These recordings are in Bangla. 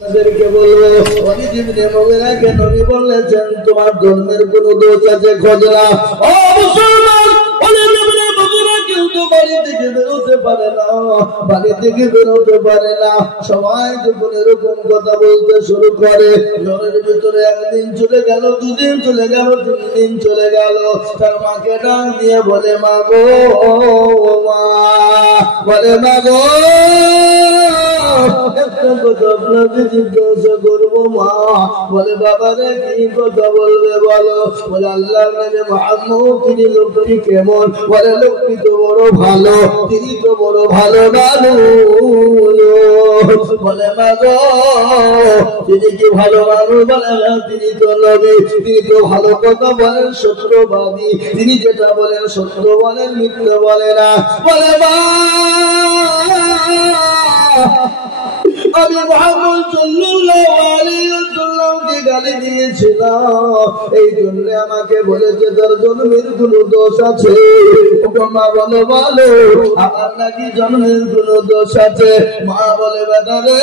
তাদেরকে বলবো অনেক ইবনে মুগিরাকে নবী বলেছেন তোমার ধর্মের কোন দোষ আছে খোঁজ না। ও মুসলমান, অনেক ইবনে মুগিরা কিন্তু বাড়ি থেকে বেরোতে পারে না, বাড়ি থেকে বেরোতে পারে না। সবাই যখন এরকম কথা বলতে শুরু করে, ঘরের ভিতরে একদিন চলে গেল, দুদিন চলে গেল, 3 দিন চলে গেল। তার মাকে ডাক দিয়ে বলে মা গো, মা বলে মা গো, একটা কথা আপনাকে জিজ্ঞাসা করবো মা। বলে বাবা রে কি কথা বলবে বলো। বলে আল্লাহর নামে মুহাম্মদ তিনি লোকটি কেমন। বলে লোকটি তো বড় ভালো, তিনি তো বড় ভালো মানুষ। বলে মা গো তিনি কি ভালো মানুষ। বলে না, তিনি তো নবী, তিনি তো ভালো কথা বলেন, সত্যবাদী, তিনি যেটা বলেন সত্য বলেন, মিথ্যা বলে না। বলে মা আমি মুহাম্মদ সাল্লাল্লাহু আলাইহি ওয়াসাল্লামকে গালি দিয়েছিলাম, এই জন্য আমাকে বলেছে তার জন্মের কোনো দোষ আছে। মা বলো বলো আমার নাকি জন্মের কোনো দোষ আছে। মা বলে বেটা রে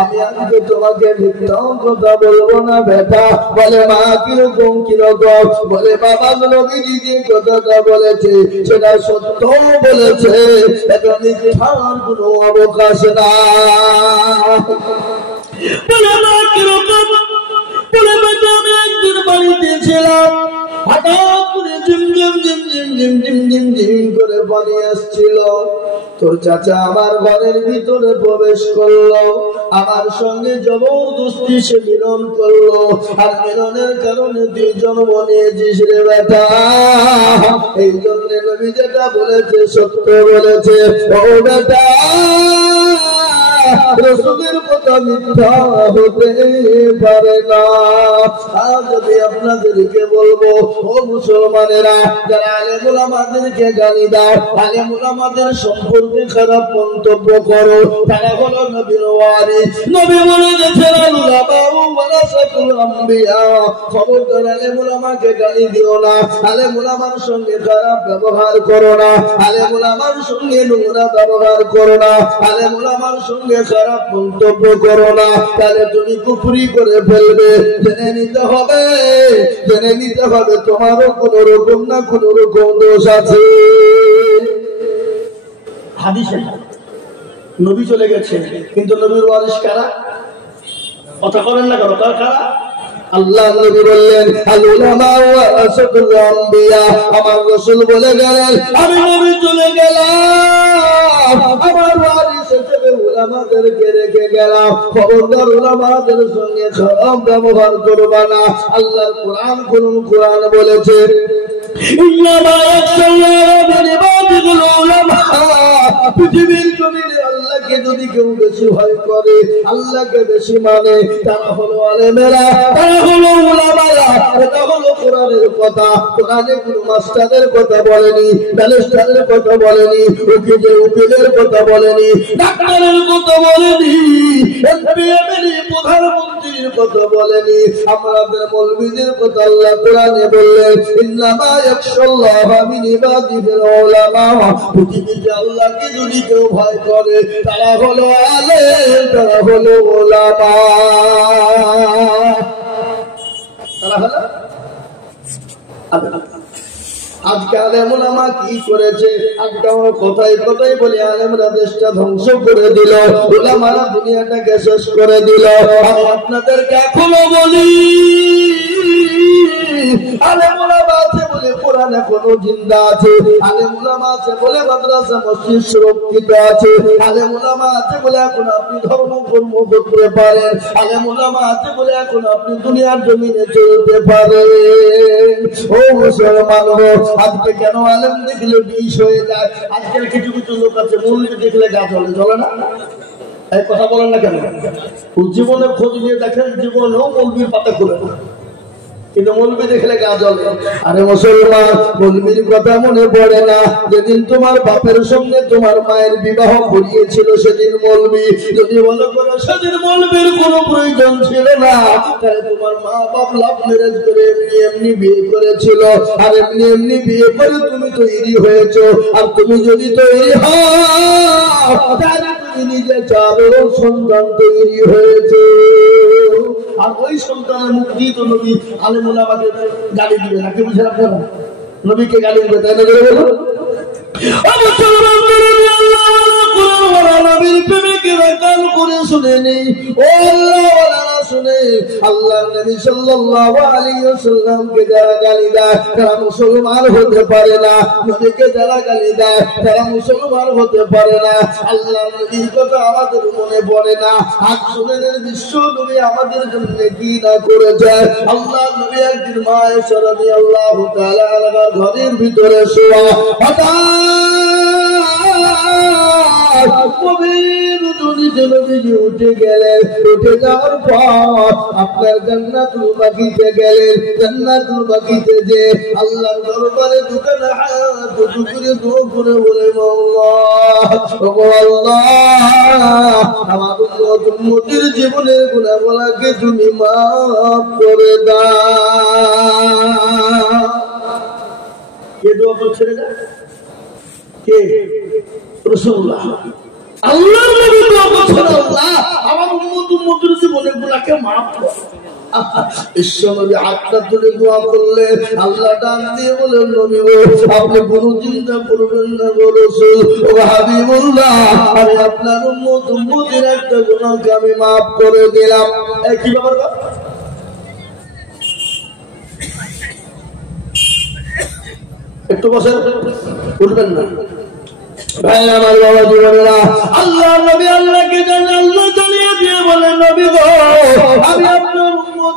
আমি আজকে তোমাকে মিথ্যা কথা বলবো না বেটা। বলে মা কিরকম কিরকম। বলে বাবা নবীজি যে কথাটা বলেছে সেটা সত্য বলেছে, এটা মিথ্যার কোনো অবকাশ না। বলে মা কিরকম। বলে বেটা আমি একদিন বাড়িতে ছিলাম, হঠাৎ করে ঝিম ঝিম ঝিম ঝিম ঝিম ঝিম ঝিম ঝিম করে পানি আসছিল। তোর চাচা আমার ঘরের ভিতরে প্রবেশ করলো, আমার সঙ্গে জবরদস্তি সে মিলন করলো। আর মিলনের কারণে 2 জন্ম নিয়েছিস রে বেটা। এই জন্য নবী যেটা বলেছে সত্য বলেছে। ও বেটা রাসূলের কথা মিথ্যা হতে পারে না। আজ আমি আপনাদেরকে বলবো ও মুসলমানেরা, যারা আলেম ওলামাদেরকে গালি দাও, আলেম ওলামাদের সম্পর্কে খারাপ মন্তব্য করো, তারা হলো নবীর ওয়ারিস। নবী বলে গেছেন উলামা ওয়ারাসাতুল আম্বিয়া। খবরদার আলেম ওলামাকে গালি দিও না, আলেম ওলামার সঙ্গে খারাপ ব্যবহার করো না, আলেম ওলামার সঙ্গে নোংরা ব্যবহার করো না, আলেম ওলামার সঙ্গে খারাপ মন্তব্য করো না, তাহলে তুমি কুফরি করে ফেলবে। জেনে নিতে হবে, জেনে নিতে হবে তোমারও কোন রকম না কোন রকম দোষ আছে। হাদিসে নবী চলে গেছে, কিন্তু নবীর ওয়ারিস কারা? কথা বলেন না কেন? কারা? আল্লাহ নবী বললেন আল উলামা ওয়ারাসাতুল আম্বিয়া। আমার রাসূল বলে গেলেন আমি নবী চলে গেলাম, আমার ওয়ারিস হিসেবে উলামাদেরকে রেখে গেলাম। খবরদার উলামাদের সঙ্গে খারাপ ব্যবহার করবা না। আল্লাহর কোরআন বলেছে ইন্নামা ইয়াখশাল্লাহা মিন ইবাদিল উলামা। পৃথিবীর জমিনে আল্লাহকে যদি কেউ বেশি ভয় করে, আল্লাহকে বেশি মানে, তারা হলো আলেমেরা, তারা হলো উলামারা। এটা হলো কোরআনের কথা। কোরআনে কোনো মাস্টারের কথা বলেনি, ব্যারিস্টারের কথা বলেনি, উকিলের কথা বলেনি, ডাক্তারের কথা বলেনি, এমপিএমের প্রধানমন্ত্রীর কথা বলেনি, আমাদের মৌলবীদের কথা আল্লাহ কোরআনে বললেন ইন্নামা ইয়াখশাল্লাহা মিন ইবাদিল উলামা। পৃথিবীতে আল্লাহকে যদি কেউ ভয় করে তারা হলো আলেম, তারা হলো উলামা, তারা হলো আজকে আলেম ওলামা কি করেছে? আজকে আমরা কথাই কথাই বলি আলেমরা দেশটা ধ্বংস করে দিল, ওলামারা দুনিয়াটাকে শেষ করে দিল। আমি আপনাদেরকে এখনো বলি আলেম ওলামা আছে বলে কোরআন এখনো জিন্দা আছে, আলেম ওলামা আছে বলে মাদ্রাসা মসজিদ সুরক্ষিত আছে, আলেম ওলামা আছে বলে এখন আপনি ধর্ম কর্ম করতে পারেন, আলেম ওলামা আছে বলে এখন আপনি দুনিয়ার জমিনে চলতে পারেন। ও মুসলমান, আজকে কেন আলেম দেখলে বিষ হয়ে যায়? আজকাল কিছু কিছু লোক আছে মৌলবি দেখলে গা জ্বলে, জ্বলে না? এই কথা বলেন না কেন? জীবনের খোঁজ নিয়ে দেখেন, জীবনেও মৌলবির পাতা খুলে না, কিন্তু মৌলবি দেখলে গা জ্বলে। আরে মুসলমান, মৌলবির কথা মনে পড়ে না? যেদিন তোমার বাপের সঙ্গে তোমার মায়ের বিবাহ করিয়েছিল সেদিন মৌলবি। যদি মনে করো সেদিন মৌলবির কোনো প্রয়োজন ছিল না, তাহলে তোমার মা বাপ লাভ ম্যারেজ করে এমনি এমনি বিয়ে করেছিল, আর এমনি এমনি বিয়ে করে তুমি তৈরি হয়েছো। আর তুমি যদি তৈরি হও তাহলে নবী নিজে চারো সন্তান তৈরি হয়েছে, আর ওই সন্তানের মুখ দিয়ে তো নবী আলেম ওলামাকে গালি দিবে না। কি বুঝেন আপনারা? নবীকে গালি দিবে, তাই না? বলুন নবীর প্রেমিকেরা কান করে শুনে নেই, ও আল্লাহ শুনে, আল্লাহ নবী সাল্লাল্লাহু আলাইহি ওয়াসাল্লামকে যারা গালি দেয় তারা মুসলমান হতে পারে না, নবীকে যারা গালি দেয় তারা মুসলমান হতে পারে না। আল্লাহ নবীর কথা আমাদের মনে পড়ে না। আজ শুনেন বিশ্ব নবী আমাদের জন্য কি না করেছে। আল্লাহ নবী একদিন মা আয়েশা রাদিয়াল্লাহু তাআলা আনহার ঘরের ভিতরে শোয়া, উঠে গেলেন, উঠে যাওয়ার পর আপনার জান্নাতুল বাকিতে গেলেন। জান্নাতুল বাকিতে যে আল্লাহর দরবারে দুখানা হাত উঁচু করে দোয়া করে বলে, আল্লাহ আমার উম্মতের জীবনের গুনাহগুলোকে তুমি মাফ করে দাও। কে দোয়া করছেন? না কে? রাসূলুল্লাহ। আল্লাহর নবী দোয়া করছেন, আল্লাহ আমার উম্মতের জীবনের গুনাহকে মাফ করো। বিশ্বনবী হাতটা তুলে দোয়া করলেন। আল্লাহ ডাক দিয়ে বলেন, নবী গো আপনি কোনো চিন্তা করবেন না গো রাসূল, ও হাবিবুল্লাহ আমি আপনার উম্মতের একটা গুনাহকে আমি মাফ করে দিলাম। কি ব্যাপার? একটু বসেন, উঠবেন না ভাই আমার বাবা জীবনেরা। আল্লাহ নবী আল্লাহকে জানেন, আল্লাহ জানিয়ে দিয়ে বলেন, নবী গো আমি আপনার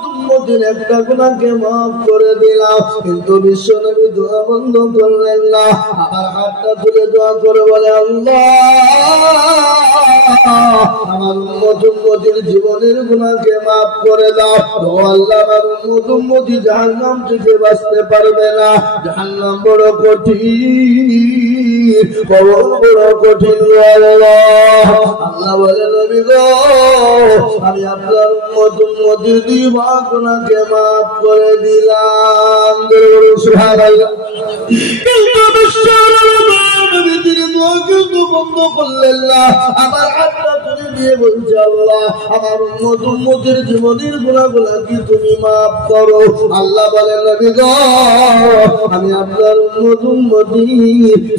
উম্মতের একটা গুনাহকে মাফ করে দিলাম। কিন্তু বিশ্ব নবী দোয়া বন্ধ করলেন না, আমার হাতটা তুলে দোয়া করে বলে, আল্লাহ আমার উম্মতের জীবনের গুনাহকে মাফ করে দাও। ও আল্লাহ আমার উম্মতি জাহান্নাম থেকে বাঁচতে পারবে না, জাহান্নাম বড় কঠিন, কবর বড় কঠিন। আল্লাহ বলে, নবী গো আমি আপনার উম্মতের দিবা গুনাহকে মাফ করে দিলাম। সুবহানাল্লাহ। কিন্তু বিশ্বের নবী তিনি দোয়া কিন্তু বন্ধ করলেন না, আমার হাতটা তুলে দিয়ে বলছে, আল্লাহ আমার উম্মতের জীবনের গুনাহগুলো কি তুমি মাফ করো। আল্লাহ বলেন, নবী গো আমি আপনার উম্মতি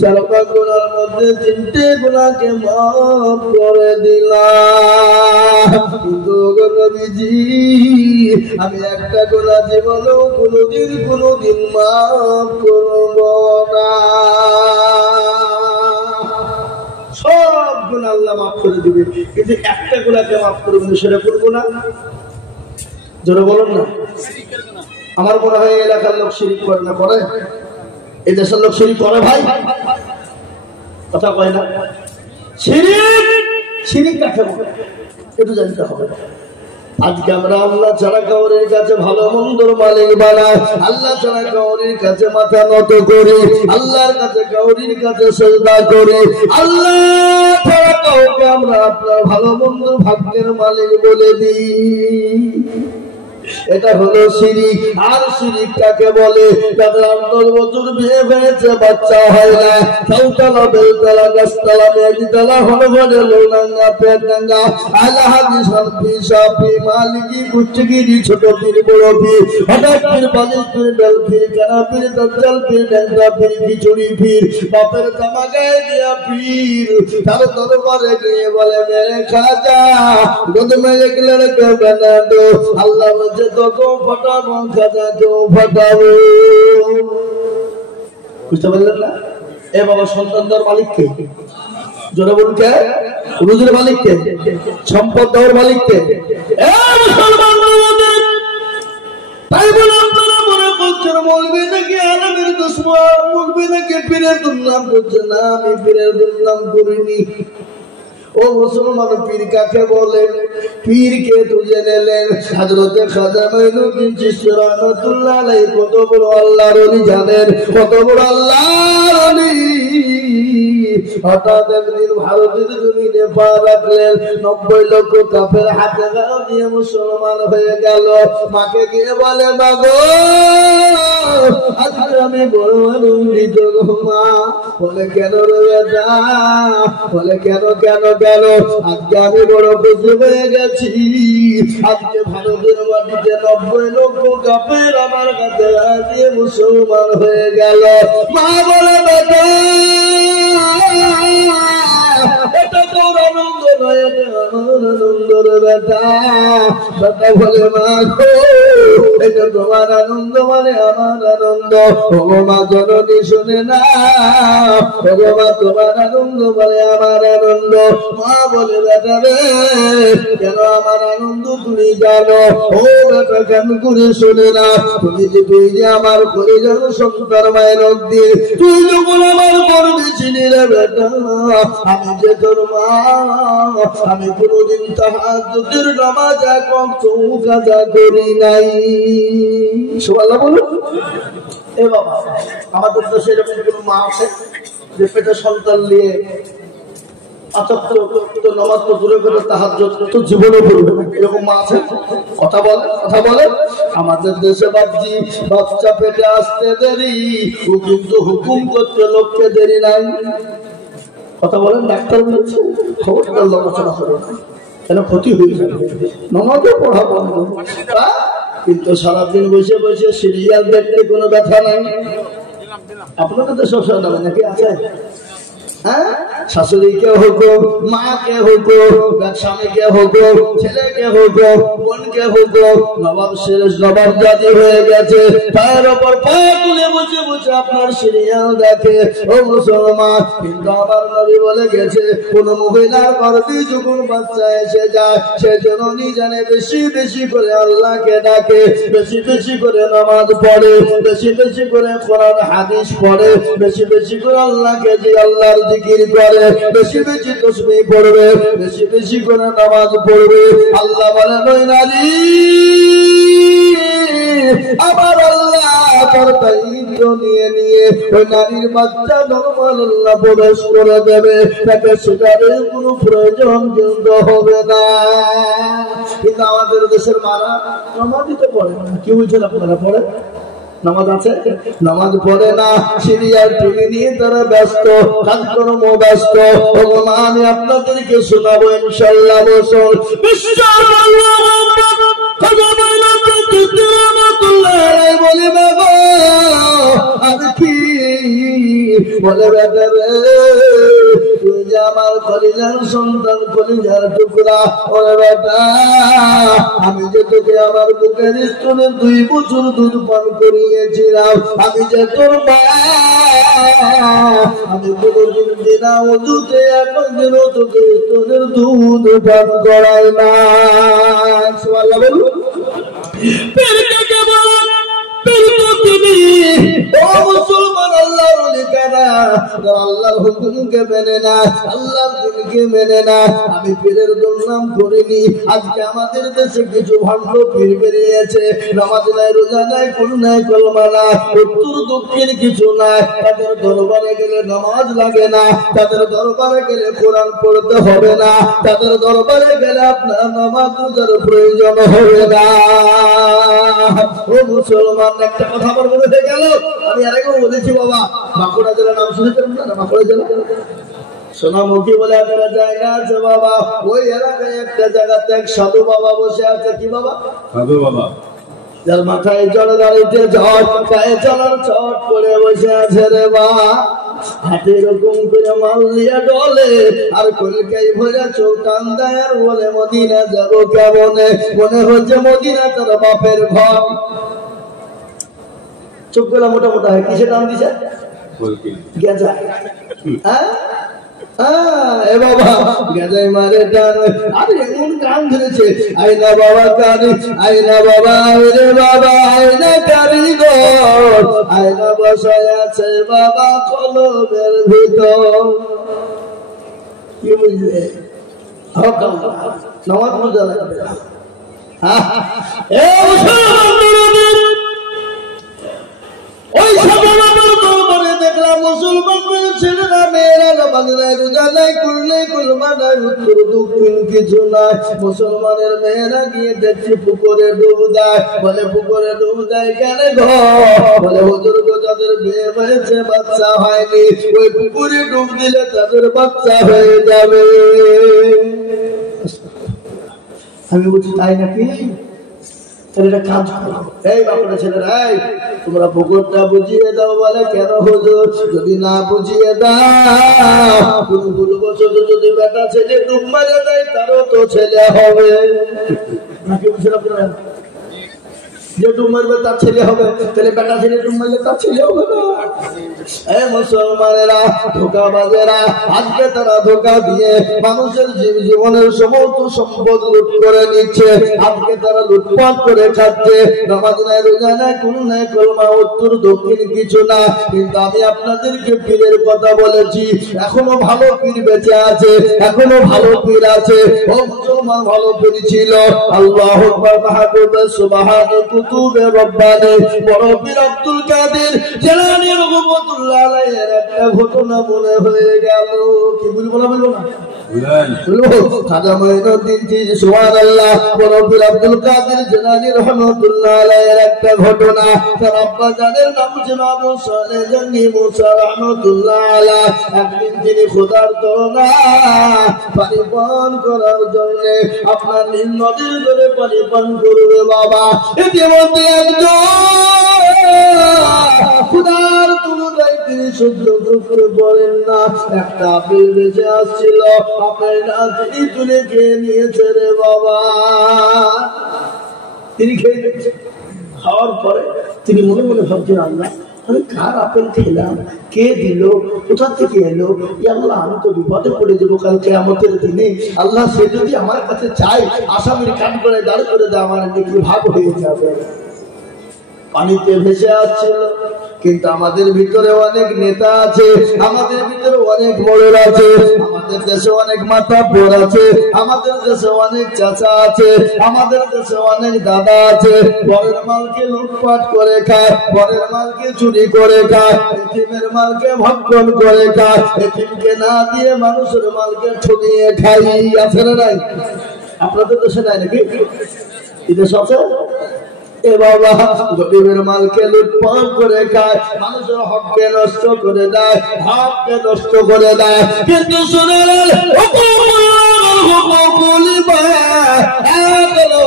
চারটা গুনার মধ্যে তিনটে গুনাহকে মাফ করে দিলাম। কিন্তু নবীজি আমি একটা গুনাহ জীবনেও কোনোদিন মাফ করব না। সব গুনাহ আল্লাহ মাফ করে দিবে, কিন্তু একটা গুনাহকে মাফ করবে না, সেটা করবো না। জোরে বলুন না। আমার মনে হয় এলাকার লোক শিরিক করে না? করে? এই দেশের লোক শিরিক করে? ভাই কথা কয় না? শিরিক কাকে বলে একটু জানতে হবে। আজকে আমরা আল্লাহ ছাড়া কাউরির কাছে ভালো মন্দর মালিক বানাই, আল্লাহ ছাড়া কাউরির কাছে মাথা নত করি, আল্লাহর কাছে কাউরির কাছে সিজদা করি, আল্লাহ ছাড়া কাউকে আমরা আপনার ভালো মন্দর ভাগ্যের মালিক বলে দিই। এটা হলো শিরিক। আর শিরিক কাকে বলে? যাদের 10 বছর বিয়ে হয়েছে বাচ্চা হয় না, চৌতলা বেলতলা গাছতলা মেঘতলা হরভরে লোনাঙ্গা পেটনাঙ্গা আলাহাদি সালফি সাফি মালিকি কুচ্চগিরি ছোট পীর বড় পীর হঠাৎ পীর বালিশ পীর বেল পীর কানা পীর দজ্জাল পীর ডেঙ্গা পীর খিচুড়ি পীর বাপের জামা গায়ে দিয়া পীর তার দরবারে গিয়ে বলে, মেরে খাজা দুধ মে এক লড়কে বানা দো। আল্লাহ বলছে, তোকেও ফাটাবো খাজাকেও ফাটাবো। বুঝতে পারলেন না? এ বাবা সন্তান দেওয়ার মালিক কে? জোরে বলুন কে? রুজির মালিক কে? সম্পদ দেওয়ার মালিক কে? তাই বলে আপনারা মনে করছেন মৌলবি নাকি আলমের দুশমন, মৌলবি নাকি পীরের দুর্নাম করছে। না, আমি পীরের দুর্নাম করিনি। ও মুসলমান, পীর কাকে বলে? পীরকে তো জেনে নেন। হযরতে খাজা মাইনুদ্দিন চিশতি রাহমাতুল্লাহ আলাইহি কত বড় আল্লাহর ওলি জানেন? কত বড় আল্লাহর ওলি। হঠাৎ একদিন ভারতের জমিনে পা রাখলেন, 90 লক্ষ কাফের হাতে গাও দিয়ে মুসলমান হয়ে গেল। মাকে গিয়ে বলে, মা গো আজকে আমি বড় আনন্দিত গো মা। বলে কেন রে বেটা? বলে কেন কেন কেন? আজকে আমি বড় খুশি হয়ে গেছি। আজকে ভারতের মাটিতে 90 লক্ষ কাফের আমার কাছে দিয়ে মুসলমান হয়ে গেল। মা বলে বেটা এটা তোর আনন্দ নয়, এটা আমার আনন্দ রে বেটা। বেটা বলে মা গো এটা তোমার আনন্দ মানে আমার আনন্দ। ওগো মা জননী শুনে না, ওগো মা তোমার আনন্দ মানে আমার আনন্দ। মা বলে বেটা রে কেন আমার আনন্দ তুমি জানো? ও বেটা কেন করে শুনে না? তুই যে আমার করে জানো সন্তান মায়ের দিন তুই যখন আমার করবি ছিলি রে বেটা, আমি যে তোর মা আমি কোনদিন তাহাজ্জুদের নামাজ এক ওয়াক্ত কাজা করি নাই। সুবহানাল্লাহ বলুন। এ বাবা আমাদের দেশে এরকম কোন মা আছে যে পেটে সন্তান নিয়ে নামাজ তো দূরে করে তাহাজ্জুদ তো জীবনে পড়বে না, এরকম মা আছে? কথা বলে আমাদের দেশে বাপজি বাচ্চা পেটে আসতে দেরি, ও কিন্তু হুকুম করতে লোককে দেরি নাই। কথা বলেন, ডাক্তার বলছে খবরটা আলোচনা করো না, কেন ক্ষতি হয়ে যাবে, নামাজও পড়া বন্ধ। কিন্তু সারাদিন বসে বসে সিরিয়াল দেখতে কোনো ব্যথা নাই। আপনাদের তো সব সময় নাকি আছে? হ্যাঁ, শাশুড়িকে হোক, মাকে হোক, স্বামীকে হোক, ছেলেকে হোক, বোনকে হোক, নবাব শেষ নবাব জাতি হয়ে গেছে, পায়ের ওপর পা তুলে বসে বসে আপনার সিরিয়াল দেখে। ও মুসলমান, কিন্তু আমার নবী বলে গেছে কোন মহিলার গর্ভে যখন বাচ্চা এসে যায় সে জননী জানে বেশি বেশি করে আল্লাহকে ডাকে, বেশি বেশি করে নামাজ পড়ে, বেশি বেশি করে কোরআন হাদিস পড়ে, বেশি বেশি করে আল্লাহকে যে আল্লাহর জিকির করে, বেশি বেশি তাসবিহ পড়বে, বেশি বেশি করে নামাজ পড়বে। আল্লাহ বলেন ওই নারী আমার আল্লাহ তার দায়িত্ব নিয়ে নিয়ে ওই নারীর বাচ্চা নরমাল আল্লাহ প্রবেশ করে দেবে, তাকে সেটার কোনো প্রয়োজন কিন্তু হবে না। কিন্তু আমাদের দেশের মারা নামাজই তো পড়ে না। কি বলছেন আপনারা? পড়ে নামাজ আছে, নামাজ পড়ে না, সিরিয়াল টিভি নিয়ে তারা ব্যস্ত, কাজকর্ম ব্যস্ত। আমি আপনাদেরকে শোনাবো ইনশাআল্লাহ। বসুন বলে বাবা আর কি বলে বেটা রে, তুই যে আমার কলিজার সন্তান, কলিজার টুকরা, ওরে বেটা আমি যে তোকে আমার বুকের স্তনে 2 বছর দুধ পান করিয়েছিলাম, আমি যে তোর মা, আমি কোনদিন বিনা ওযুতে একদিন তোকে স্তনের দুধ পান করাই না। সুবহানাল্লাহ বলুন। পেরকে বল মুসলমান আল্লাহর ওলি কারা, আল্লাহর হুকুমকে মেনে না, আল্লাহর দিনকে মেনে না। আমি পীরের দুর্নাম করিনি। আজকে আমাদের দেশে কিছু ভণ্ড পীর বেরিয়েছে, নামাজ নাই, রোজা নাই, কুল নাই, কলমা না, উত্তর দক্ষিণ কিছু নাই। তাদের দরবারে গেলে নামাজ লাগে না, তাদের দরবারে গেলে কোরআন পড়তে হবে না, তাদের দরবারে গেলে আপনার নামাজ রোজার প্রয়োজন হবে না। ও মুসলমান, একটা কথা বলবো হয়ে গেল। আমি আর আগেও বলেছি বাবা, বাঁকুড়া জেলার নাম শুনেছেন না? বাঁকুড়া জেলা সোনামুখী বলে একটা জায়গা আছে বাবা, ওই এলাকায় একটা জায়গাতে এক সাধু বাবা বসে আছে। কি বাবা? সাধু বাবা, যার মাথায় জড় দাঁড়িতে ঝড়, গায়ে চলার চট করে বসে আছে রে বাবা। হাতে এরকম করে মাল নিয়ে ডলে আর কলকাই ভরে চোখ টান দেয় আর বলে মদিনা যাবো কেমনে, মনে হচ্ছে মদিনা তার বাপের ঘর। চোখ গুলা মোটা মোটা হয়, কিসে টান দিছে? গেঁজা। হ্যাঁ এ বাবা গেঁজাই মারে টান। আরে এমন গান ধরেছে, আইনা বাবা কারি, আইনা বাবা রে বাবা, আইনা কারিগর, আইনা বসায় আছে বাবা কলমের ভিতর। কি বুঝলে? নামাজ বোঝা লাগবে। ওই দেখলাম মুসলমান ছেলেরা মেয়েরা নামাজ নাই রোজা নাই করলে কুরবা নাই উত্তর দক্ষিণ কিছু নাই। মুসলমানের মেয়েরা গিয়ে দেখছে পুকুরে ডুব দেয়, বলে পুকুরে ডুব দেয় কেন গো? বলে হুজুর গো যাদের বিয়ে হয়েছে বাচ্চা হয়নি ওই পুকুরে ডুব দিলে তাদের বাচ্চা হয়ে যাবে। আমি বলছি তাই নাকি? তাহলে এটা কাজ করো। এই বাপরা ছেলেরা তোমরা পুকুরটা বুঝিয়ে দাও। বলে কেন হুজুর? যদি না বুঝিয়ে দাও কোন ভুল বছর যদি বেটা ছেলে ডুব মারে দেয় তারও তো ছেলে হবে নাকি? বুঝলেন আপনারা? যে ডুব মারবে তার ছেলে হবে, তাহলে বেটা ছেলে ডুব মারলে তার ছেলে হবে না। এই মুসলমানেরা ধোঁকাবাজেরা আজকে তারা ধোঁকা দিয়ে মানুষের জীবনের সমস্ত সম্পদ লুট করে নিচ্ছে। আজকে তারা লুটপাট করে খাচ্ছে। নামাজ নাই রোজা নাই কোন নাই কলমা উত্তর দক্ষিণ কিছু না। কিন্তু আমি আপনাদেরকে পীরের কথা বলেছি, এখনো ভালো পীর বেঁচে আছে, এখনো ভালো পীর আছে। ও মুসলমান ভালো পীর ছিল আল্লাহু আকবার মাহবুব সুবহানাহু কুতুবে রব্বানি বড় পীর আব্দুল কাদের জিলানী রহমাতুল্লাহ আলাইহির একটা ঘটনা মনে হয়ে গেল। কি বলবো না বলবো না বলবো? খাজা মঈনুদ্দিন চিশতি সুবহানাল্লাহ বড় পীর আব্দুল কাদের জিলানী রহমাতুল্লাহ আলাইহির একটা ঘটনা। তার আব্বা জানের নাম ছিল আবু সালেহ জানি মুসা রহমাতুল্লাহ আলাইহি। একদিন তিনি খোদার তরনা পানি পান করার জন্য আপনার নীল নদীর ধরে পানি পান করবে বাবা। ইতিমধ্যে একজন খোদার তুলনায় তিনি সহ্য করতে পারেন না। একটা আপেল বেঁচে আসছিল, আপেলটা তিনি তুলে খেয়ে নিয়েছে রে বাবা। তিনি খেয়ে নিয়েছে। খাওয়ার পরে তিনি মনে মনে ভাবছেন আল্লাহ আমি কার আপেল খেলাম, কে দিল, কোথা থেকে এলো? আল্লাহ আমি তো বিপদে পড়ে যাবো কাল কিয়ামতের দিনে। আল্লাহ সে যদি আমার কাছে চাই আসামির কাঠ করে দাঁড় করে দেয় আমার কি ভাগ হয়ে যাবে। পানিতে ভেসে আসছিল। কিন্তু আমাদের ভিতরে অনেক নেতা আছে, আমাদের ভিতরে অনেক বড়রা আছে, আমাদের দেশে অনেক মাতাব্বর আছে, আমাদের দেশে অনেক চাচা আছে, আমাদের দেশে অনেক দাদা আছে। পরের মালকে লুটপাট করে খায়, পরের মালকে চুরি করে খায়, এতিমের মালকে ভক্ষণ করে খায়, এতিমকে না দিয়ে মানুষের মালকে ঠকিয়ে খাই। আছে না নাই? আপনাদের দেশে নাই নাকি? এদের আছে? এ বাবা গরিবের মালকে লুটপাট করে খায়, মানুষের হককে নষ্ট করে দেয়, হককে নষ্ট করে দেয়। কিন্তু শুনেন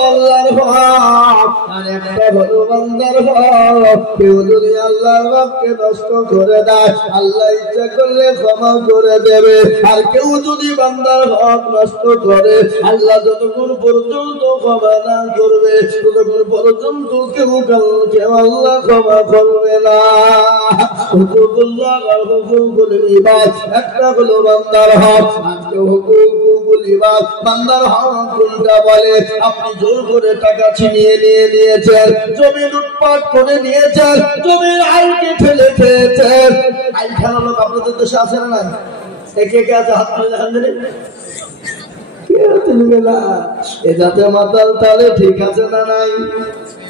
আল্লাহর হক আর একটা হলো বান্দার হক। কেউ যদি আল্লাহর হককে নষ্ট করে দেয় আল্লাহ ইচ্ছা করলে ক্ষমা করে দেবে। আর কেউ যদি বান্দার হক নষ্ট করে আল্লাহ যতক্ষণ পর্যন্ত ক্ষমা না করবে ততক্ষণ পর্যন্ত কেউ আল্লাহ ক্ষমা করবে না। হুকুকুল্লাহ আর হুকুকুল ইবাদ একটা হলো বান্দার হক, আজকে হুকুকুল ইবাদ বান্দার হক কোনটা বলে? আপনি জোর করে টাকা ছিনিয়ে নিয়েছেন, জমি লুটপাট করে নিয়েছেন, জমির আইনকে ঠেলে খেয়েছেন। আইন খেলার লোক আপনাদের দেশে আছে না? একে কে আছে? হাত তুলে দেখান দিলে এটাতে মাতাল তাহলে ঠিক আছে না নাই?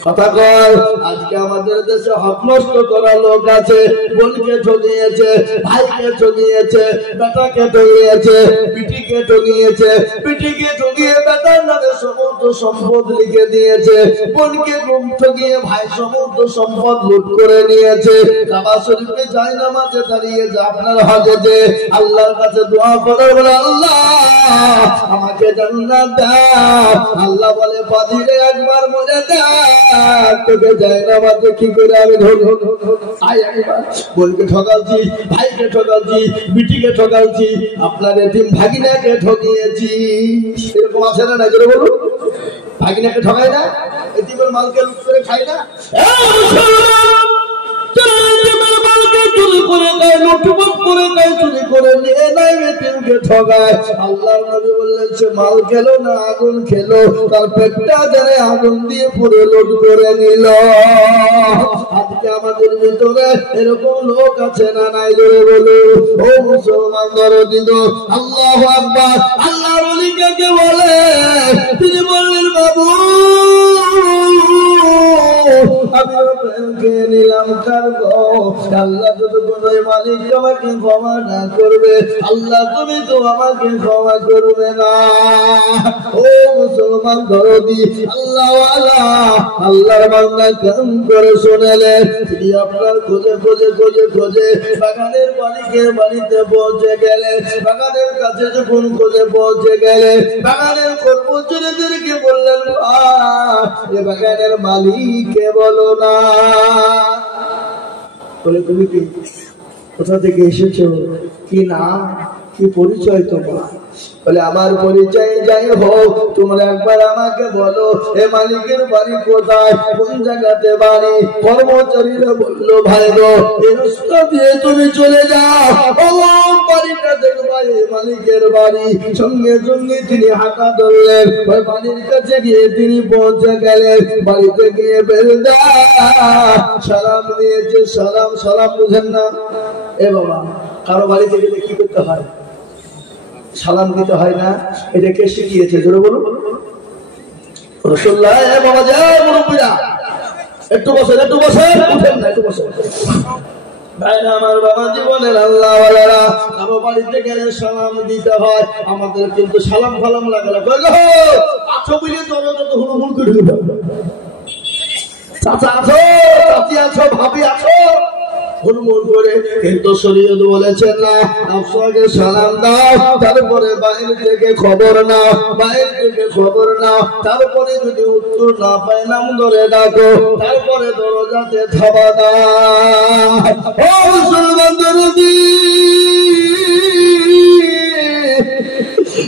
কথা কয়। আজকে আমাদের দেশে হক নষ্ট করা লোক আছে, বোনকে ঠকিয়েছে, ভাইকে ঠকিয়েছে, বেটাকে ঠকিয়েছে, পিটিকে ঠকিয়েছে, পিটিকে ঠকিয়ে বেটার নামে সমস্ত সম্পদ লিখে দিয়েছে, বোনকে ঠকিয়ে ভাই সমস্ত সম্পদ লুট করে নিয়েছে। কাবা শরীফে যায় নামাজে দাঁড়িয়ে যে আপনার হজে যে আল্লাহর কাছে দোয়া করে বলে আল্লাহ আমাকে জান্নাত দাও। আল্লাহ বলে পাজিরে একবার মরে দাও, তোকে যায় নামাজে কি করে আমি ধরবো? আয় একবার বোনকে ঠকালছি, ভাইকে ঠকালছি, বিটিকে ঠকালছি, আপনার এতিম ভাগিনাকে ঠকিয়েছি। এরকম আছে না? না করে বলুন। ভাগিনাকে ঠকায় না, এতিমের মালকে লুট করে খায় না। চুরি করে দেয়, লুটপাট করে দেয়, চুরি করে নিয়ে নেয়, এতিমকে ঠকায়। আল্লাহর নবী বললেন সে মাল খেলো না আগুন খেলো, তার পেটটা জানে আগুন দিয়ে পুরো লুট করে নিল। আজকে আমাদের ভিতরে এরকম লোক আছে না নাই? ধরে বলো ও মুসলমান দরদি গো, আল্লাহু আকবার। আল্লাহর ওলি কাকে বলে? তিনি বললেন বাবু আমি নিলাম কার গো আল্লাহ যদি কোনো মালিক আমাকে ক্ষমা না করবে, আল্লাহ তুমি তো আমাকে ক্ষমা করবে না। ও মুসলমান দরদি আল্লাহ আল্লাহর বান্দা কাম করে শুনেলেন, তিনি আপনার খোঁজে খোঁজে খোঁজে খোঁজে বাগানের মালিকের বাড়িতে পৌঁছে গেলেন। বাগানের কাছে যখন খোঁজে পৌঁছে গেলেন, বাগানের কর্মচারীদেরকে বললেন, এ বাগানের মালিককে বলো না। বলে তুমি কি, কোথা থেকে এসেছো, কি নাম, কি পরিচয় তোমার? বলে আমার পরিচয় যাই হোক, তোমরা একবার আমাকে বলো এ মালিকের বাড়ি কোথায়, কোন জায়গাতে বাড়ি? কর্মচারীরা বললো, ভাই গো এই রাস্তা দিয়ে তুমি চলে যাও, বাড়িটা দেখবা এই মালিকের বাড়ি। সঙ্গে সঙ্গে তিনি হাঁটা ধরলেন, ওই বাড়ির কাছে গিয়ে তিনি পৌঁছে গেলেন। বাড়িতে গিয়ে বেলদা সালাম দিয়েছে। সালাম সালাম বুঝেন না? এ বাবা, কারো বাড়িতে গেলে কি করতে হয়? সালাম দিতে হয় না? এটা কে শিখিয়েছে? জোরে বলুন রাসূলুল্লাহ। এ বাবা যায় মুরব্বিরা, একটু বসেন, একটু বসেন, উঠেন না, একটু বসেন। ভাইরা আমার, বাবা জীবনের আল্লাহ ওয়ালারা, কারো বাড়িতে গেলে সালাম দিতে হয়। আমাদের কিন্তু সালাম ফালাম লাগলে আছো বলে যত হুড়ুহুড় করে দিতে, চাচা আছো, চাচি আছো, ভাবি আছো হুড়মুড় করে। কিন্তু শরীয়ত বলেছেন না, আগে সালাম দাও, তারপরে বাইরে থেকে খবর নাও, বাইরে থেকে খবর নাও, তারপরে যদি উত্তর না পায় নাম ধরে ডাকো, তারপরে দরজাতে থাবা দাও। ও মুসলমান দরদি,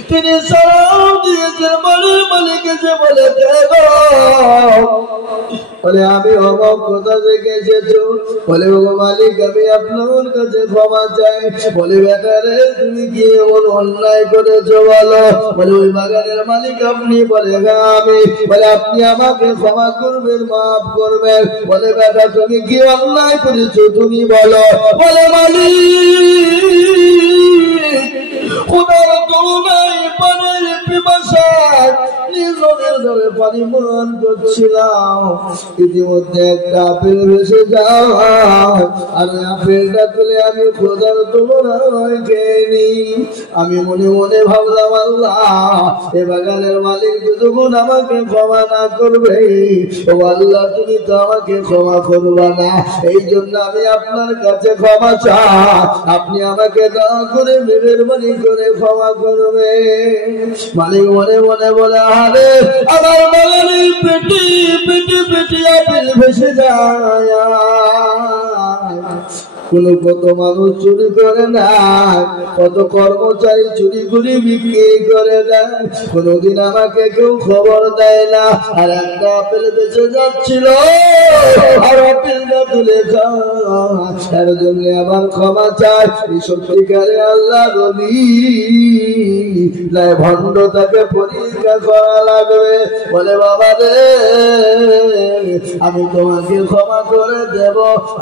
তিনি সালাম দিয়েছেন বাড়ির মালিক এসে বলে, বলে আমি অবাক, কোথা থেকে এসেছো? বলে ও মালিক আমি আপনার কাছে ক্ষমা চাই। বলে বেটারে তুমি কি এমন অন্যায় করেছো বলো? বলে ওই বাগানের মালিক আপনি? বলে হ্যাঁ আমি। বলে আপনি আমাকে ক্ষমা করবেন, মাফ করবেন। বলে বেটা তুমি কি অন্যায় করেছো তুমি বলো? বলে মালিক খোদার করুণায় পানির পিপাসায় নিজের ধরে পানি মান করছিলাম, ইতিমধ্যে একটা আপেল ভেসে যায়, আর আপেলটা তুলে আমি খোদার তুলনায় খেয়ে। আমি মনে মনে ভাবলাম, আল্লাহ এ বাগানের মালিক যতক্ষণ আমাকে ক্ষমা না করবে, ও আল্লাহ তুমি তো আমাকে ক্ষমা করবা না। এই জন্য আমি আপনার কাছে ক্ষমা চাই, আপনি আমাকে দয়া করে মেহেরবানি করে ক্ষমা করবে। মালিক মনে মনে বলে, আরে আমার বাগানের পেটি পেটি পেটি আপেল ভেসে যায়। কত মানুষ চুরি করে না, কত কর্মচারী চুরি করে বিক্রি করে দেয়, কোনদিন আমাকে কেউ খবর দেয় না। আর একটা আপেল বেঁচে যাচ্ছিল, আর আপেলটা তুলে তার জন্য আবার ক্ষমা চাই। এই সত্যিকারে আল্লাহ রবি নাই, ভণ্ড তাকে পরীক্ষা করা লাগবে। বলে বাবা রে আমি তোমাকে ক্ষমা করে দেব,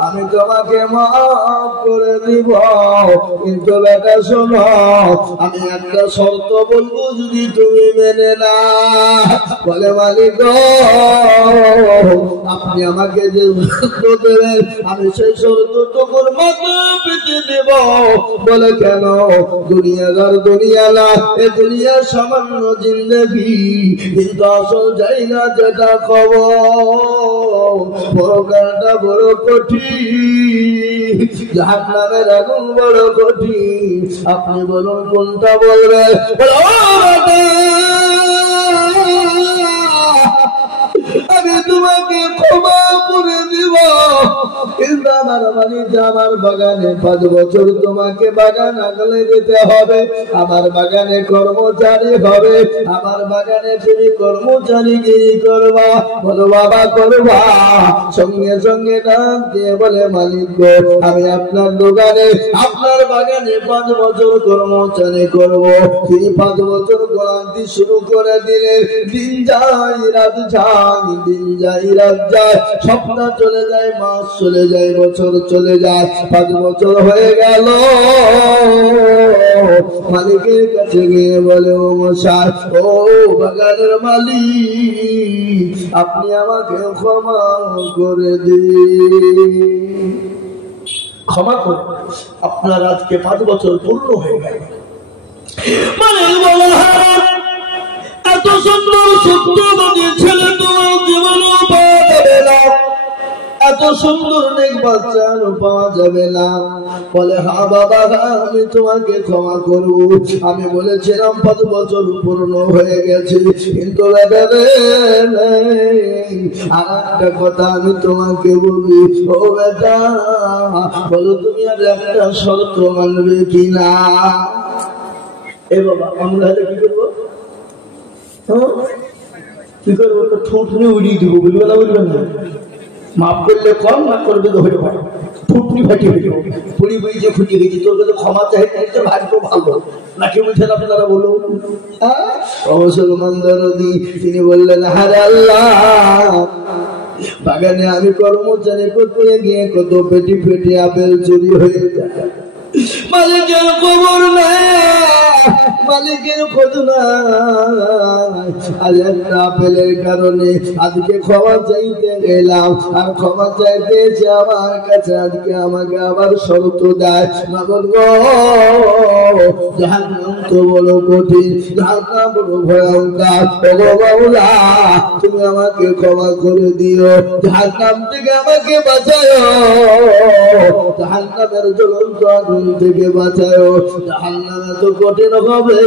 আমি তোমাকে মাফ করে দিব, কিন্তু বেটা শোনো আমি একটা শর্ত বলবো, যদি তুমি মেনে না। বলে মালিক আপনি আমাকে যে শর্ত দেবেন আমি সেই শর্তটুকুর মাথা পেতে দেব। বলে কেন? দুনিয়াদার দুনিয়া না, এ দুনিয়ার সামান্য জিন্দেগি, কিন্তু আসল জায়গা যেটা খবর পরকালটা বড় কঠিন, জাহান্নামের আগুন বড় কঠিন। আপনি বলুন কোনটা বলবেন? আমি তোমাকে ক্ষমা করে দিব, কিন্তু আমার বাড়িতে আমার বাগানে 5 বছর তোমাকে বাগান আগলে যেতে হবে, আমার বাগানে কর্মচারী হবে, আমার বাগানে তুমি কর্মচারীগিরি করবা। বলো বাবা করবা। সঙ্গে সঙ্গে নাম দিয়ে বলে মালিক গো আমি আপনার দোকানে আপনার বাগানে 5 বছর কর্মচারী করব। তিনি 5 বছর গোলামি শুরু করে দিলেন। দিন যায় রাত যায়, দিন যায় রাত যায়, সপ্তাহ চলে যায়, মাস চলে যায়, বছর চলে যায়। 5 বছর হয়ে গেল। মালিকের কাছে গিয়ে বলে ও মশাই, ও বাগানের মালিক আপনি আমাকে ক্ষমা করে দিন। ক্ষমা করে। আপনার আজকে 5 বছর পূর্ণ হয়ে গেল। মানে বলা হয় এত সুন্দর সত্যবাদী ছেলে তোমার জীবনেও পাওয়া যাবে না, এত সুন্দর নেক বাচ্চা পাওয়া যাবে না। বলে হ্যাঁ বাবা, আমি তোমাকে ক্ষমা করব। আমি বলেছিলাম 5 বছর পূর্ণ হয়ে গেছে, কিন্তু আর একটা কথা আমি তোমাকে বলি, ও বেটা, বলো তুমি আর একটা শর্ত মানবে কিনা? এ বাবা, আমরা কি করবো? কি করবো? তো ঠোঁট নিয়ে উড়িয়ে দিব, বুঝবে না? বুঝবেন না? মাফ করলে কম, না করবে তো হয়ে পারে ফুটনি ফাটি হয়ে যাবে। পুরি বুঝে ফুটিয়ে গেছি, তোর কাছে ক্ষমা চাইতে ভাগ্য ভালো নাকি? বুঝছেন আপনারা? বলুন। মুসলমান দরদি তিনি বললেন, হারে আল্লাহ, বাগানে আমি কর্মচারী করতে গিয়ে কত পেটি পেটি আপেল চুরি হয়ে যায়, মালিকের খবর নাই, মালিকের খোঁজ নাই। আজ একটা আপেলের কারণে আজকে ক্ষমা চাইতে গেলাম, আর ক্ষমা চাইতে এসে আমার কাছে আজকে আমাকে আবার শর্ত দেয়। জাহান্নাম তো বড় কঠিন, জাহান্নাম বড় ভয়ঙ্কর, বাউলা তুমি আমাকে ক্ষমা করে দিও, জাহান্নাম থেকে আমাকে বাঁচায়, জাহান্নামের জ্বলন্ত আগুন থেকে বাঁচায়। জাহান্নাম এত কঠিন হবে,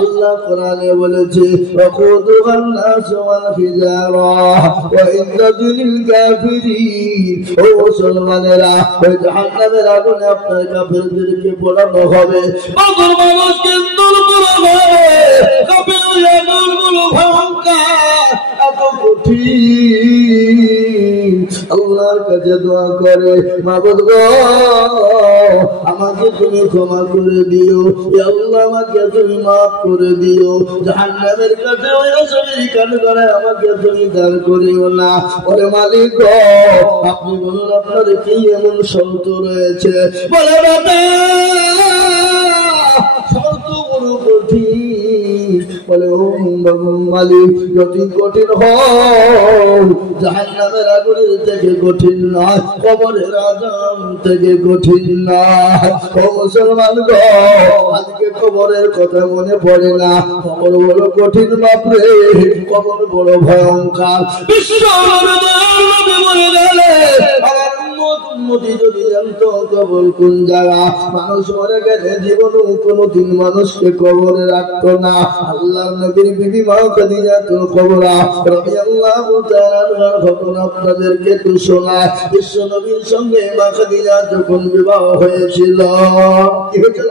আল্লাহ কোরআনে বলেছে ওয়াকুদুহান নাসু ওয়াল হিজারা ওয়া ইন্নাদিল কাফিরিন। ও মুসলমানেরা, ওই জাহান্নামের আগুনে আপনার কাফেরদেরকে পোড়ানো হবে, পাগল মানুষকে দূর করা হবে, কাফের আগুনগুলো ভয়ঙ্কর, এত কঠিন। আল্লাহর কাছে দোয়া করে, মাবুদ গো, আমাকে তুমি ক্ষমা করে দিও, আল্লাহ আমাকে তুমি মাফ করে দিও, জাহান্নামের কাছে ওই আসামির কান করে আমাকে তুমি দাঁড় করিও না। ওরে মালিক গো, আপনি বলুন আপনার কি এমন শর্ত রয়েছে? বলে বাবা, শর্ত বড় কঠিন। বলে ও মালিক, যদি কঠিন হয় জাহান্নামের আগুনের থেকে কঠিন নয়, কবরের আযাব থেকে কঠিন নয়। ও মুসলমান গো, আজকে কবরের কথা মনে পড়ে না, কবর বড় কঠিন বাপরে, কবর বড় ভয়ঙ্কর। বিশ্ব নবী বলে গেলে আমার উম্মতি যদি জানতো কবর কোন জায়গা, মানুষ মরে গেলে জীবনে কোনোদিন মানুষকে কবরে রাখতো না। আল্লাহর নবীর বিবি মা খাদিজাতুল কুবরা রাদিয়াল্লাহু তাআলা আনহার ঘটনা আপনাদেরকে একটু শোনায়। বিশ্ব নবীর সঙ্গে মা খাদিজা যখন বিবাহ হয়েছিল, কি হয়েছিল?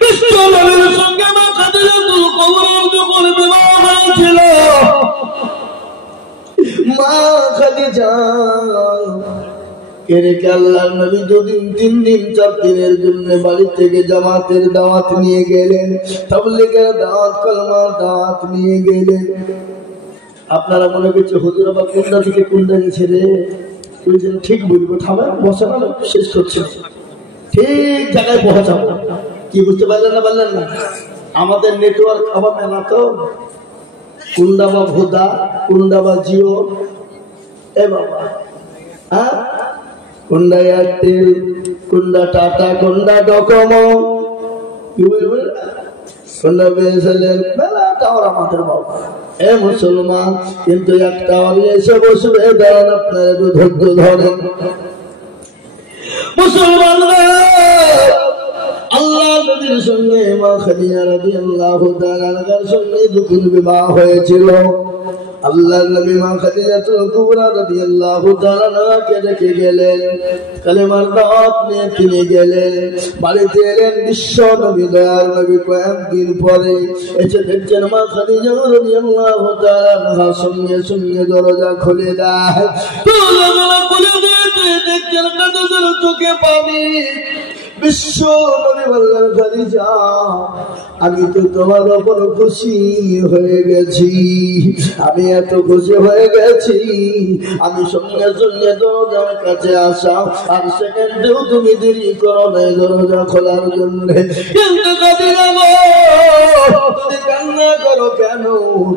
বিশ্ব নবীর সঙ্গে মা খাদিজাতুল কুবরার যখন বিবাহ হয়েছিল, মা খাদিজা রেখে আল্লাহর নবী 2 দিন 3 দিন 4 দিনের জন্য বাড়ি থেকে জামাতের দাওয়াত নিয়ে গেলেন, তাবলীগের দাওয়াত, কলমার দাওয়াত নিয়ে গেলেন। আপনারা মনে করছে হুজুর আবার কোনটা থেকে কোনটা গেছে রে? বুঝলেন? ঠিক বলবো, থামেন, বসানো শেষ করছে, ঠিক জায়গায় পৌঁছাবো। কি বুঝতে পারলেন না? বললেন না? আমাদের নেটওয়ার্ক আবার মেলা তো, কোনটা বা ভোদা, কোনটা বা জিও, এ বাবা, হ্যাঁ, কোনটা এয়ারটেল, কোনটা টাটা, কোনটা ডকোমো, কি বলবেন, কোনটা বিএসএনএল, মেলা টাওয়ার আমাদের বাবা। এ মুসলমান, কিন্তু এক টাওয়ারে এসে বসবে, দাঁড়ান, আপনার একটু ধৈর্য ধরেন। মুসলমান আল্লাহ নবীর সঙ্গে মা খাদিজা রাদিয়াল্লাহু তাআলা আনহার সঙ্গে যখন বিবাহ হয়েছিল, আল্লাহ নবী মা খাদিজাতুল কুবরা রাদিয়াল্লাহু তাআলা আনহাকে রেখে গেলেন, কালেমার দাওয়াত নিয়ে তিনি গেলেন, বাড়িতে এলেন। বিশ্ব নবী দয়ার নবী কয়েকদিন পরে এসে দেখছেন মা খাদিজা রাদিয়াল্লাহু তাআলা আনহার সঙ্গে সঙ্গে দরজা খুলে দেয়, দরজা খুলে দিয়েছে, দেখছেন খাদিজার চোখে পানি। বিশ্ব নবী বললেন, খাদিজা আমি তো তোমার উপর খুশি হয়ে গেছি, আমি এত খুশি হয়ে গেছি, আমি সঙ্গে সঙ্গে দরজার কাছে আসা আর সেকেন্ডেও তুমি দেরি করো নাই দরজা খোলার জন্য। কিন্তু তুমি কান্না করো কেন?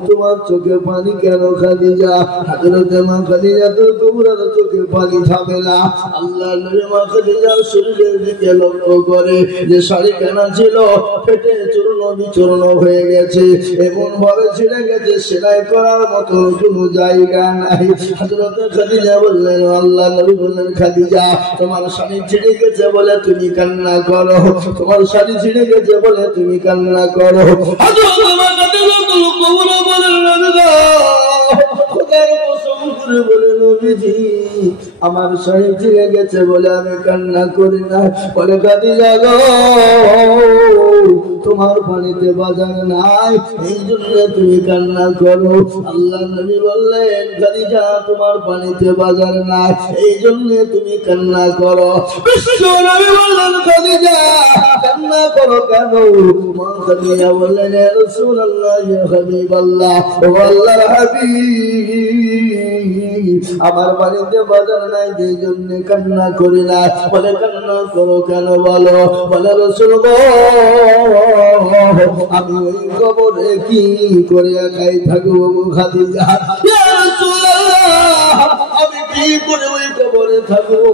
তোমার চোখে পানি কেন খাদিজা? হযরতে মা খাদিজাতুল কুবরার চোখে পানি থামে না। আল্লাহর নবী মা খাদিজার শরীরের দিকে লক্ষ্য করে যে শাড়ি কেনা ছিল ফেটে চূর্ণ বিচূর্ণ হয়ে গেছে, এমন ভাবে ছিঁড়ে গেছে সেলাই করার মতো কোনো জায়গা নাই। হযরতে খাদিজা বললেন, আল্লাহর নবী বললেন, খাদিজা তোমার শাড়ি ছিঁড়ে গেছে বলে তুমি কান্না করো, তোমার শাড়ি ছিঁড়ে গেছে বলে তুমি কান্না করো। হযরতে মা খাদিজাতুল কুবরা বলেন, নবী গো, খোদার কসম করে বলে নবীজি আমার শাড়ি ছিঁড়ে গেছে বলে আমি কান্না করি না। বলে খাদিজা গো তোমার পানিতে বাজার নাই এই জন্য তুমি কান্না করো। আল্লাহর নবী বললেন, খাদিজা তোমার পানিতে বাজার নাই এই জন্য তুমি কান্না করো। বিশ্ব নবী বললেন, খাদিজা কান্না করো কেন? মা খাদিজা বললেন, ইয়া রাসূলুল্লাহ, ইয়া হাবিবাল্লাহ, ও আল্লাহর হাবিব আমার বাড়িতে বাজার নাই এই জন্য কান্না করি না। বলে কান্না করো কেন বলো? বলে রাসূল গো আমি ওই কবরে কি করে একাই থাকবো খাদিজা? ইয়া রাসূলুল্লাহ আমি কি করে ওই কবরে থাকবো?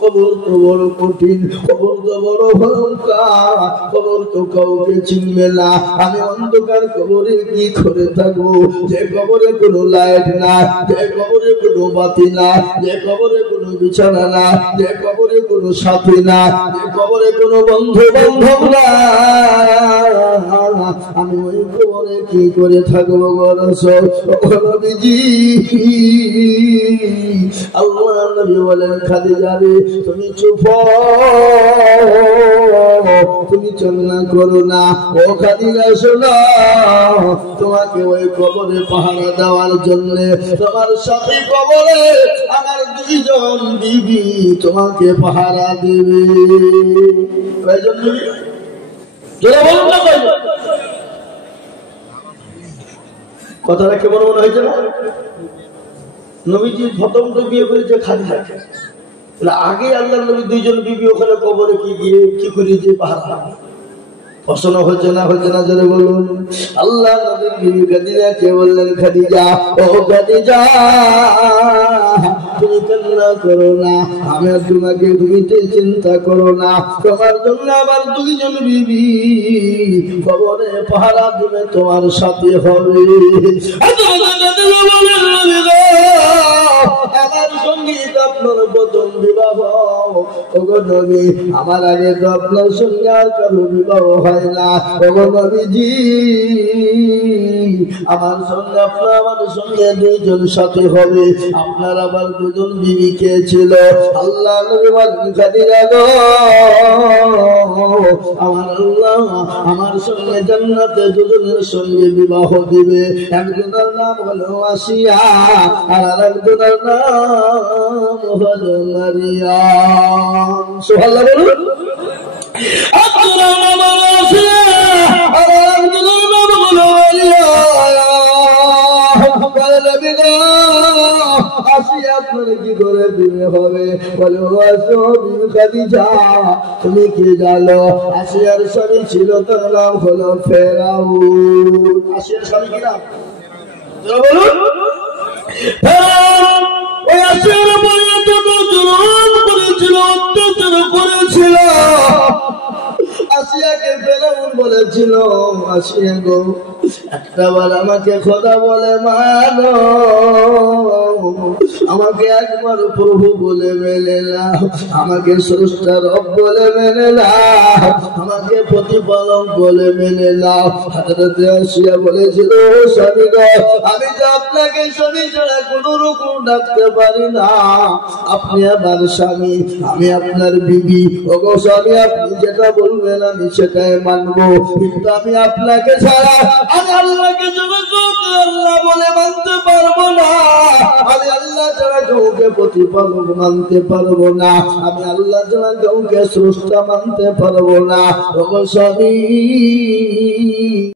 কবর তো বড় কঠিন, কবর তো বড় ভয়ঙ্কর, কবর তো কাউকে চিনবে না। আমি অন্ধকার কবরে কি করে থাকবো? যে কবরে কোনো লাইট না, যে কবরে কোনো বাতি না, যে কবরে কোনো বিছানা না, যে কবরে কোনো সাথী না, যে কবরে কোনো বন্ধু বান্ধব না, আমি ওই কবরে কি করে থাকবো গো রাসূল? নবীজি আল্লাহর নবী বলেন, খাদিজা রে তুমি চুপ, তুমি চলনা করো না। ও খাদিজা শোনো, তোমাকে ওই কবরে পাহারা দেওয়ার জন্য তোমার সাথে কবরে আমার দুইজন বিবি তোমাকে পাহারা দেবে। কয়জন বিবি? জোরে বলুন না কয়জন? কথাটা কেমন মনে হয়েছে না? নবীজি প্রথম তো বিয়ে করেছে খাদিজা, আগে আল্লাহর নবী দুইজন বিবি ওখানে কবরে কি গিয়ে কি করেছে পাহারা। প্রশ্ন হচ্ছে না হচ্ছে না জোরে বলুন। আল্লাহ নবীর বিবি খাদিজাকে বললেন, খাদিজা ও খাদিজা তুমি কান্না করো না, আমি তোমাকে তুমি চিন্তা করো না, তোমার জন্য আমার দুইজন বিবি কবরে পাহারা দিবে, তোমার সাথে হবে। আমার সঙ্গে আপনার প্রথম বিবাহ, ওগো নবী আমার আগে তো আপনার সঙ্গে আর কারো বিবাহ হয় না। ওগো নবীজি আমার সঙ্গে আপনার আমার সঙ্গে দুইজন সাথে হবে। আপনার আবার দুজন বিবি কে ছিল? আল্লাহ নবী বলেন, খাদিজা গো আমার আল্লাহ আমার সঙ্গে জান্নাতে দুজনের সঙ্গে বিবাহ দিবে। একজনের নাম হলো আসিয়া আর আরেকজনের নাম হলো মারিয়াম। সুবহানাল্লাহ বলুন। একজনের নাম হলো আসিয়া আর আরেকজনের নাম হলো মারিয়াম। বলে নবী গো আসিয়া আপনার কি করে বিয়ে হবে? বলে ও খাদিজা তুমি কি জানো আসিয়ার স্বামী ছিল তার নাম হলো ফেরাউন। আসিয়ার স্বামী কি নাম বলুন? ফেরাউন। ওই আসিয়ার উপরে যত জুলুম করেছিল, অত্যাচার করেছিল, আসিয়াকে ফেরাউন বলেছিল, আসিয়া গো একটাবার আমাকে খোদা বলে মানো, আমাকে একবার প্রভু বলে মেনে নাও, আমাকে স্রষ্টা রব বলে মেনে নাও, আমাকে প্রতিপালক বলে মেনে নাও। হযরতে আসিয়া বলেছিল, স্বামী গো আমি তো আপনাকে স্বামী ছাড়া কোন রকম ডাকতে পারি না, আপনি আমার স্বামী, আমি আপনার বিবি। ওগো স্বামী আপনি যেটা বলবেন আমি সেটাই মানবো, কিন্তু আমি আপনাকে ছাড়া আমি আল্লাহকে আল্লাহ বলে মানতে পারবো না, আমি আল্লাহ আল্লাহ ছাড়া কাউকে প্রতিপালক মানতে পারবো না, আমি আল্লাহ ছাড়া কাউকে স্রষ্টা মানতে পারবো না।